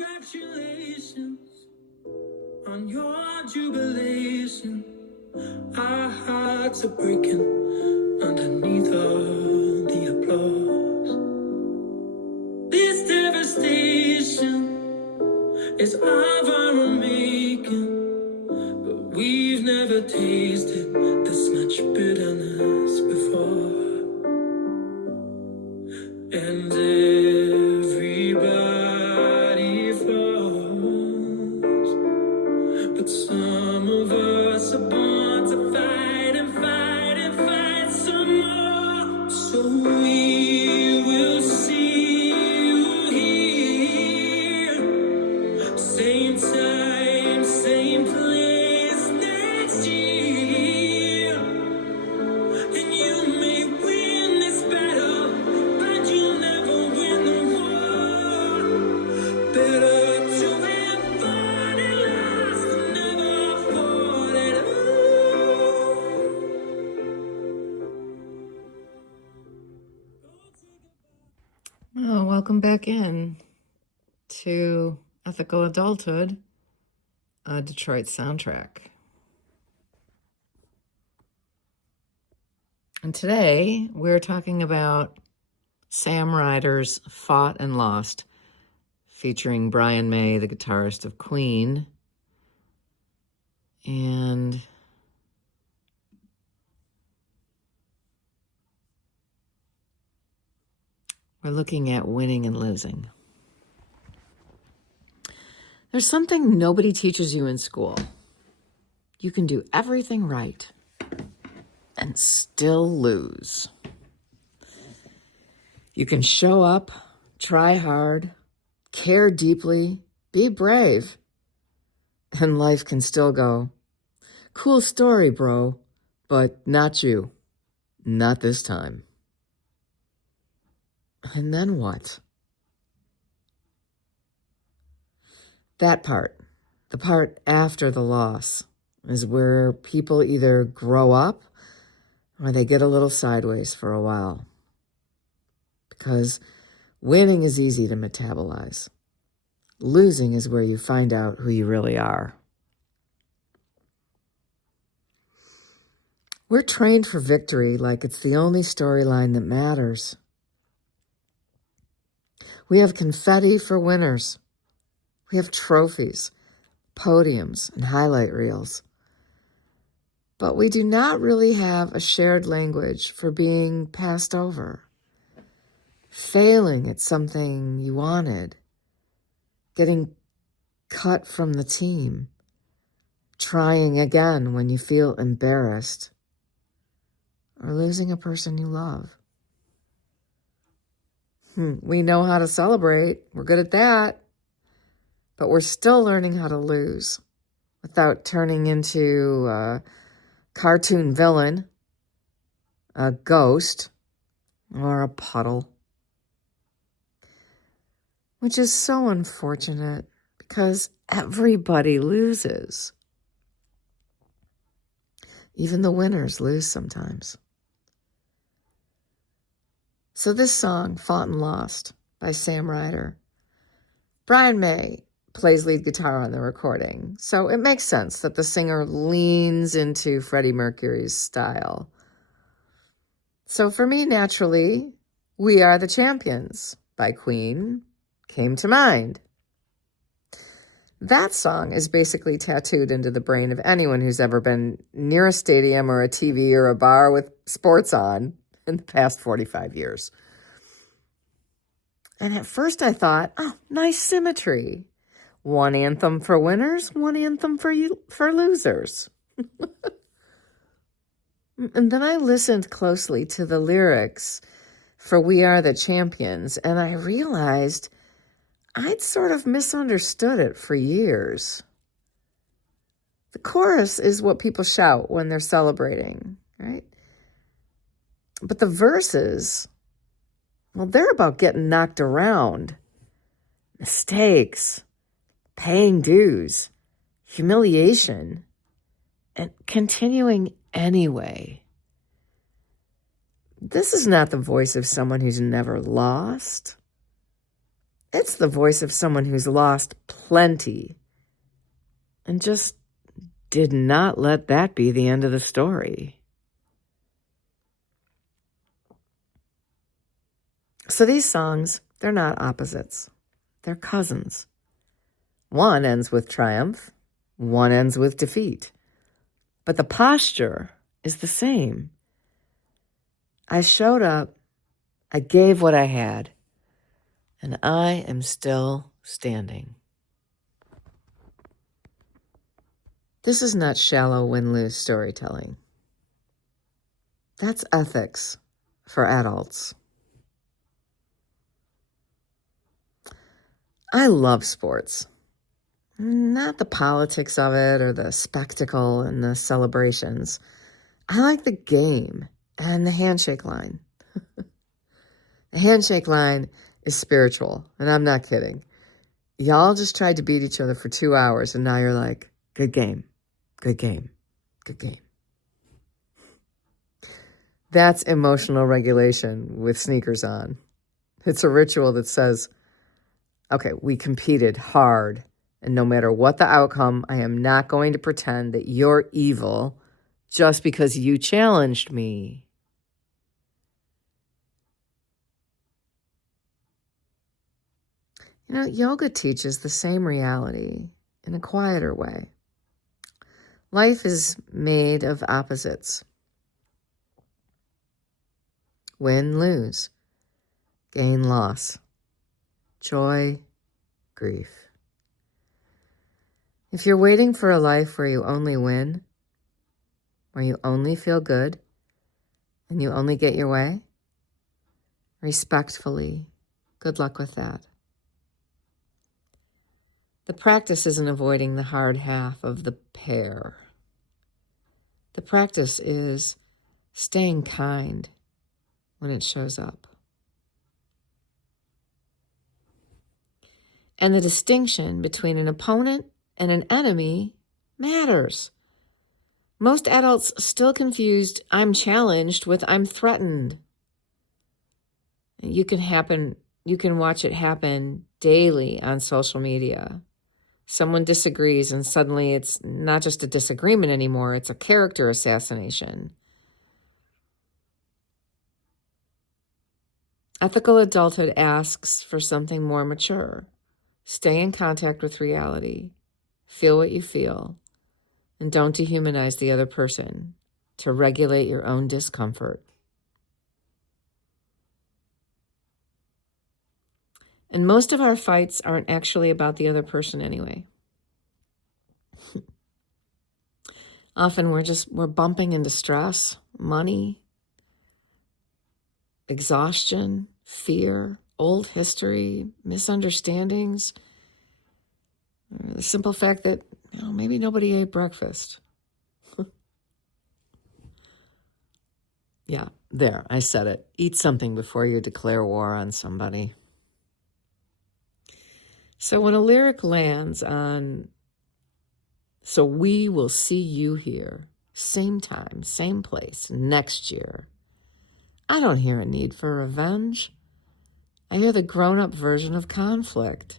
Congratulations on your jubilation. Our hearts are breaking underneath all the applause. This devastation is of our own making, but we've never tasted this much bitterness before. And everybody falls, but some of us are born to fight and fight and fight some more. So we will see you here, same time, same place next year. And you may win this battle, but you'll never win the war. Better to have fought and lost than never fought at all. Oh, welcome back in to Ethical Adulthood, a Detroit soundtrack. And today we're talking about Sam Ryder's Fought and Lost, featuring Brian May, the guitarist of Queen. And we're looking at winning and losing. There's something nobody teaches you in school. You can do everything right and still lose. You can show up, try hard, care deeply, be brave, and life can still go, cool story, bro, but not you. Not this time. And then what? That part, the part after the loss, is where people either grow up or they get a little sideways for a while. Because winning is easy to metabolize. Losing is where you find out who you really are. We're trained for victory like it's the only storyline that matters. We have confetti for winners. We have trophies, podiums, and highlight reels. But we do not really have a shared language for being passed over, failing at something you wanted, getting cut from the team, trying again when you feel embarrassed, or losing a person you love. We know how to celebrate. We're good at that. But we're still learning how to lose without turning into a cartoon villain, a ghost, or a puddle. Which is so unfortunate because everybody loses. Even the winners lose sometimes. So this song, Fought and Lost, by Sam Ryder. Brian May plays lead guitar on the recording, so it makes sense that the singer leans into Freddie Mercury's style. So for me, naturally, We Are the Champions by Queen came to mind. That song is basically tattooed into the brain of anyone who's ever been near a stadium or a TV or a bar with sports on in the past 45 years. And at first I thought, oh, nice symmetry. One anthem for winners, one anthem for losers. And then I listened closely to the lyrics for We Are the Champions, and I realized I'd sort of misunderstood it for years. The chorus is what people shout when they're celebrating, right? But the verses, well, they're about getting knocked around. Mistakes, paying dues, humiliation, and continuing anyway. This is not the voice of someone who's never lost. It's the voice of someone who's lost plenty and just did not let that be the end of the story. So these songs, they're not opposites. They're cousins. One ends with triumph, one ends with defeat. But the posture is the same. I showed up, I gave what I had, and I am still standing. This is not shallow win-lose storytelling. That's ethics for adults. I love sports. Not the politics of it or the spectacle and the celebrations. I like the game and the handshake line. The handshake line is spiritual, and I'm not kidding. Y'all just tried to beat each other for 2 hours, and now you're like, good game, good game, good game. That's emotional regulation with sneakers on. It's a ritual that says, okay, we competed hard, and no matter what the outcome, I am not going to pretend that you're evil just because you challenged me. You know, yoga teaches the same reality in a quieter way. Life is made of opposites. Win, lose. Gain, loss. Joy, grief. If you're waiting for a life where you only win, where you only feel good, and you only get your way, respectfully, good luck with that. The practice isn't avoiding the hard half of the pear. The practice is staying kind when it shows up. And the distinction between an opponent and an enemy matters. Most adults still confused I'm challenged with I'm threatened. You can watch it happen daily on social media. Someone disagrees and suddenly it's not just a disagreement anymore, it's a character assassination. Ethical adulthood asks for something more mature. Stay in contact with reality. Feel what you feel. And don't dehumanize the other person to regulate your own discomfort. And most of our fights aren't actually about the other person anyway. Often we're bumping into stress, money, exhaustion, fear, old history, misunderstandings, or the simple fact that maybe nobody ate breakfast. Yeah, there, I said it. Eat something before you declare war on somebody. So when a lyric lands on, so we will see you here, same time, same place, next year, I don't hear a need for revenge. I hear the grown-up version of conflict.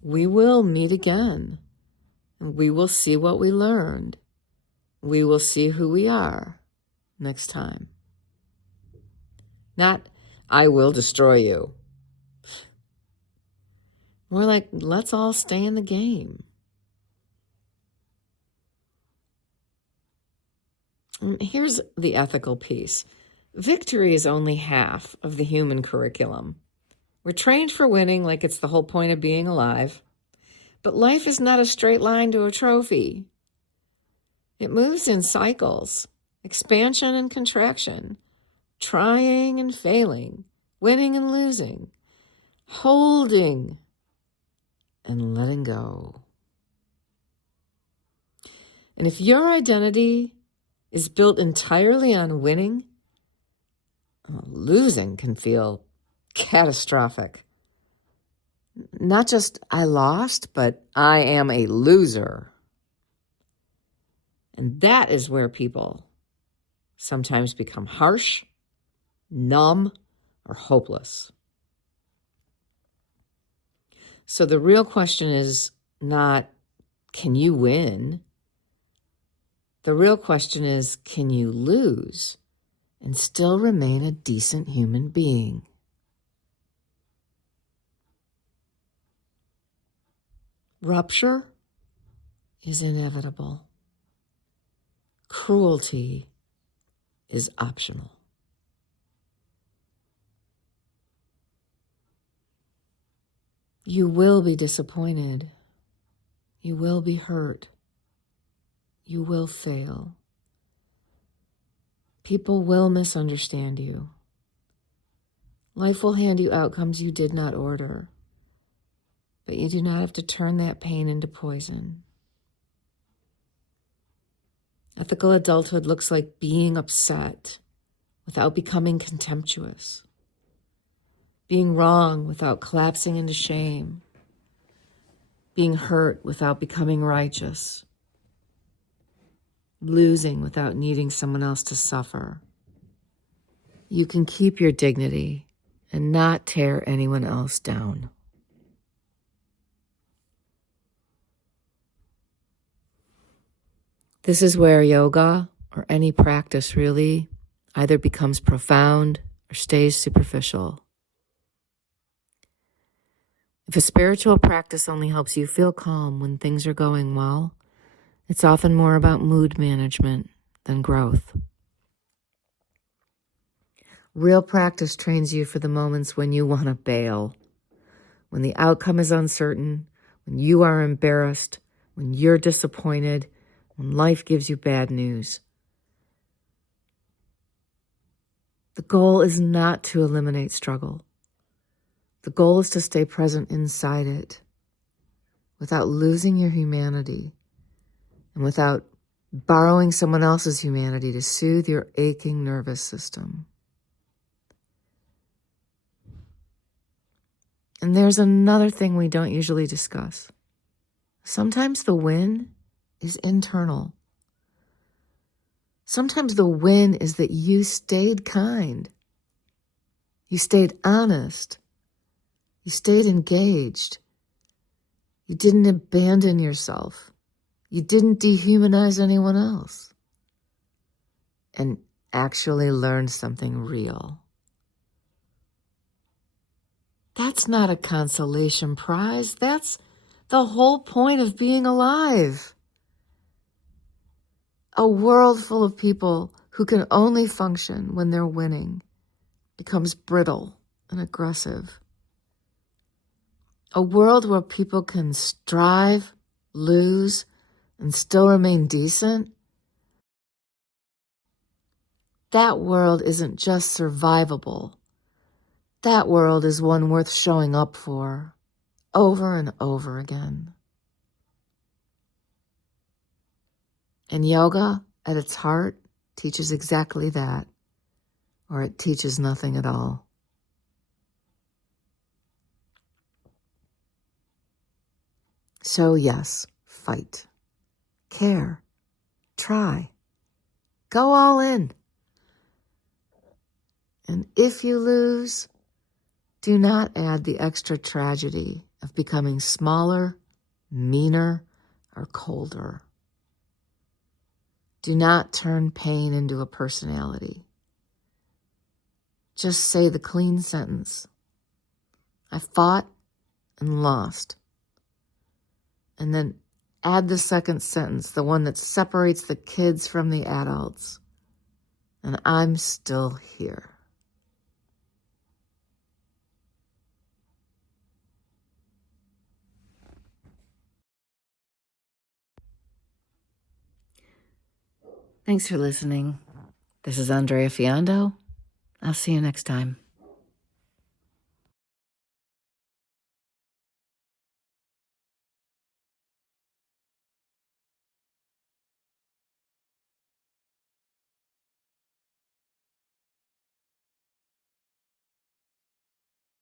We will meet again, and we will see what we learned. We will see who we are next time. Not, I will destroy you. More like, let's all stay in the game. And here's the ethical piece. Victory is only half of the human curriculum. We're trained for winning like it's the whole point of being alive. But life is not a straight line to a trophy. It moves in cycles, expansion and contraction, trying and failing, winning and losing, holding and letting go. And if your identity is built entirely on winning, losing can feel catastrophic. Not just I lost, but I am a loser. And that is where people sometimes become harsh, numb, or hopeless. So the real question is not, can you win? The real question is, can you lose and still remain a decent human being? Rupture is inevitable. Cruelty is optional. You will be disappointed. You will be hurt. You will fail. People will misunderstand you. Life will hand you outcomes you did not order, but you do not have to turn that pain into poison. Ethical adulthood looks like being upset without becoming contemptuous, being wrong without collapsing into shame, being hurt without becoming righteous, losing without needing someone else to suffer. You can keep your dignity and not tear anyone else down. This is where yoga, or any practice really, either becomes profound or stays superficial. If a spiritual practice only helps you feel calm when things are going well, it's often more about mood management than growth. Real practice trains you for the moments when you want to bail, when the outcome is uncertain, when you are embarrassed, when you're disappointed, when life gives you bad news. The goal is not to eliminate struggle. The goal is to stay present inside it without losing your humanity and without borrowing someone else's humanity to soothe your aching nervous system. And there's another thing we don't usually discuss. Sometimes the win is internal. Sometimes the win is that you stayed kind. You stayed honest. You stayed engaged. You didn't abandon yourself. You didn't dehumanize anyone else. And actually learned something real. That's not a consolation prize. That's the whole point of being alive. A world full of people who can only function when they're winning becomes brittle and aggressive. A world where people can strive, lose, and still remain decent. That world isn't just survivable. That world is one worth showing up for, over and over again. And yoga, at its heart, teaches exactly that, or it teaches nothing at all. So yes, fight, care, try, go all in. And if you lose, do not add the extra tragedy of becoming smaller, meaner, or colder. Do not turn pain into a personality. Just say the clean sentence. I fought and lost. And then add the second sentence, the one that separates the kids from the adults. And I'm still here. Thanks for listening. This is Andrea Fiondo. I'll see you next time.